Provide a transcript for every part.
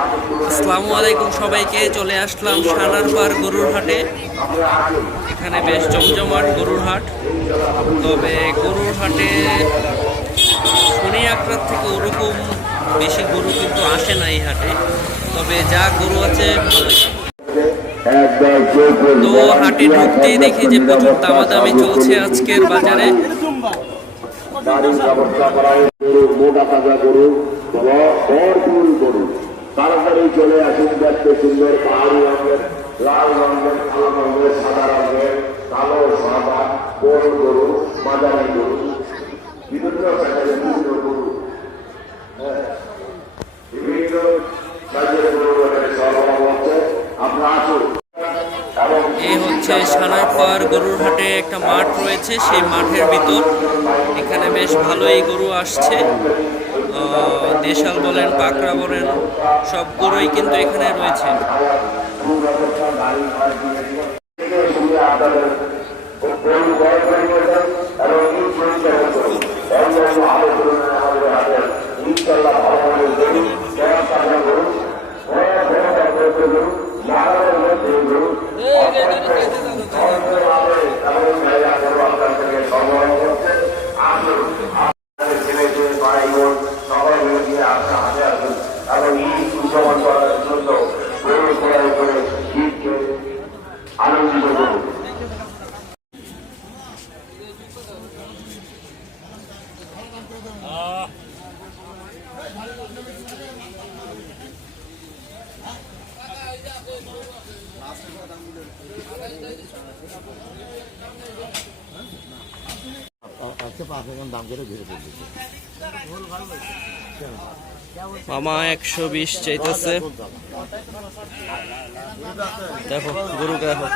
আসসালামু আলাইকুম সবাইকে। চলে আসলাম সানারপাড় গরুর হাটে। এখানে বেশ জমজমাট গরুর হাট। তবে গরুর হাটে শনি আকরাত থেকে ওরকম বেশি গরু কিন্তু আসে না এই হাটে। তবে যা গরু আছে ভালোই। তো হাটে ঢুকতেই দেখি যে প্রচুর দামাদামি চলছে আজকের বাজারে। তাড়াতাড়ি চলে আসুন, দেখতে সুন্দর পাহাড়ি রঙের, লাল রঙের, কালো রঙের, সাদা রঙের, কালো সাদা বড় গরু, মাঝারি গরু, বিভিন্ন সাইজের বিভিন্ন গরু, বিভিন্ন সাইজের গরু সরবরাহ হচ্ছে। আপনারা আসুন। এই হচ্ছে সানারপাড় গরুর হাটে একটা মাঠ রয়েছে, সেই মাঠের ভিতর এখানে বেশ ভালোই গরু আসছে। দেশাল বলেন, পাকড়া বলেন, সব গরুই কিন্তু এখানে রয়েছে। আনন্দিত করুন। মামা 120 চাইতেছে। দেখো গরু দেখো।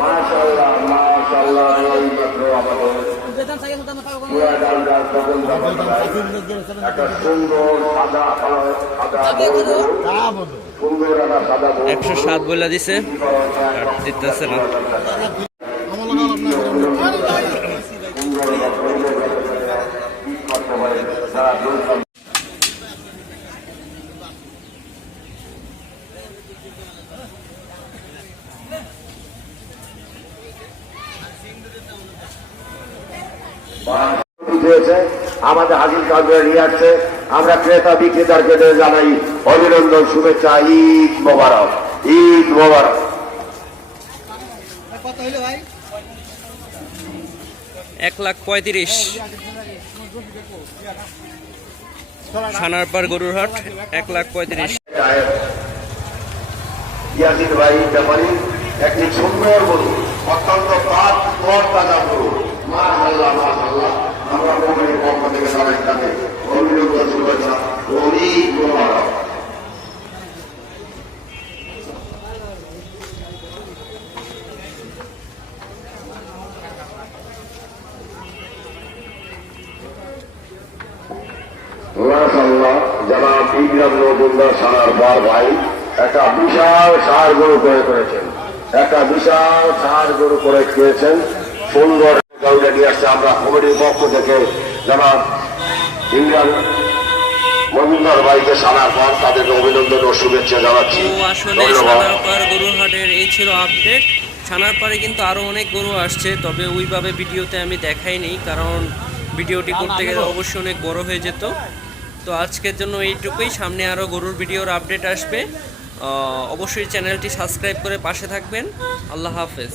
মাশাআল্লাহ মাশাআল্লাহ, একটা সুন্দর সাদা সুন্দর 107 বলে দিছে, আর দিতেছে না। আমাদের হাজির কাজে নিয়ে আসছে। আমরা ক্রেতা বিক্রেতাকে জানাই অভিনন্দন, শুভেচ্ছা। ঈদ মোবারক, ঈদ মোবারক। 1,35,000 সানারপাড় গরুর হাট, 1,35,000। ইয়াসিন ভাই ব্যাপারী একটি সুন্দর গরু, অত্যন্ত তাজা গরু। মাশাআল্লাহ মাশাআল্লাহ, আমরা কোম্পানির পক্ষ থেকে সবাইকে অভিনন্দন, শুভেচ্ছা, ঈদ মোবারক। মাশাআল্লাহ, জনাব ইমরান মজুমদার সানারপাড় ভাই একটা বিশাল ষাঁড় গরু ক্রয় করেছেন, একটা বিশাল ষাঁড় গরু ক্রয় করেছেন। সুন্দর গাড়িটা নিয়ে আসছে। আমরা কমিটির পক্ষ থেকে জনাব ইমরান মজুমদার ভাইকে সানারপাড় তাদেরকে অভিনন্দন ও শুভেচ্ছা জানাচ্ছি। আসলে সানারপাড় গরুর হাটের এই ছিল আপডেট। সানারপাড়ে কিন্তু আরো অনেক গরু আসছে, তবে ওইভাবে ভিডিওতে আমি দেখাইনি, কারণ ভিডিওটি করতে গেলে অবশ্যই অনেক বড় হয়ে যেত। তো আজকের জন্য এইটুকুই। সামনে আরও গরুর ভিডিওর আপডেট আসবে। অবশ্যই চ্যানেলটি সাবস্ক্রাইব করে পাশে থাকবেন। আল্লাহ হাফেজ।